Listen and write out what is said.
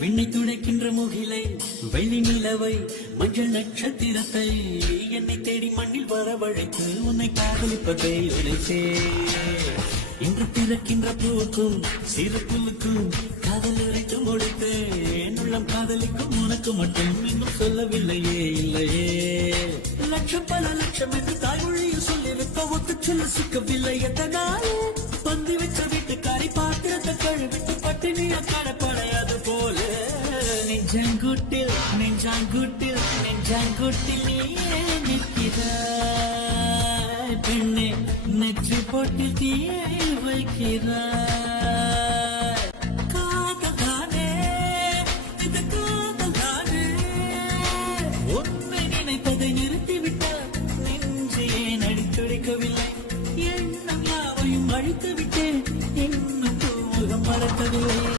விண்ணை துடைக்கின்ற முகிலை, வெள்ளி நிலவை, மஞ்சள் நட்சத்திரத்தை என்னை தேடி மண்ணில் வரவழைத்து உன்னை காதலிப்பதை உரைத்தே. இன்று பிறக்கின்ற பூவுக்கும் சிறு புல்லுக்கும் காதல் உரைத்து முடித்து என்னுள்ளம் காதலிக்கும் உனக்கு மட்டும் இன்னும் சொல்லவில்லையே இல்லையே. லட்சம் பல லட்சம் என்று தாய்மொழியில் சொல்லிவிட்ட ஒத்து சொல்ல சிக்கவில்லை எத்தனாலே. பந்தி வச்ச வீட்டுக்காரி பாத்திரத்தை கழுவிட்டு பட்டினிய கடப்படையாது போல. நெஞ்சாங்குட்டில் நெஞ்சாங்குட்டில் நெஞ்சாங்குட்டில் நீயே நிற்கிறாய் பெண்ணே, நெற்றி போட்டு தீயை வைக்கிறாய்.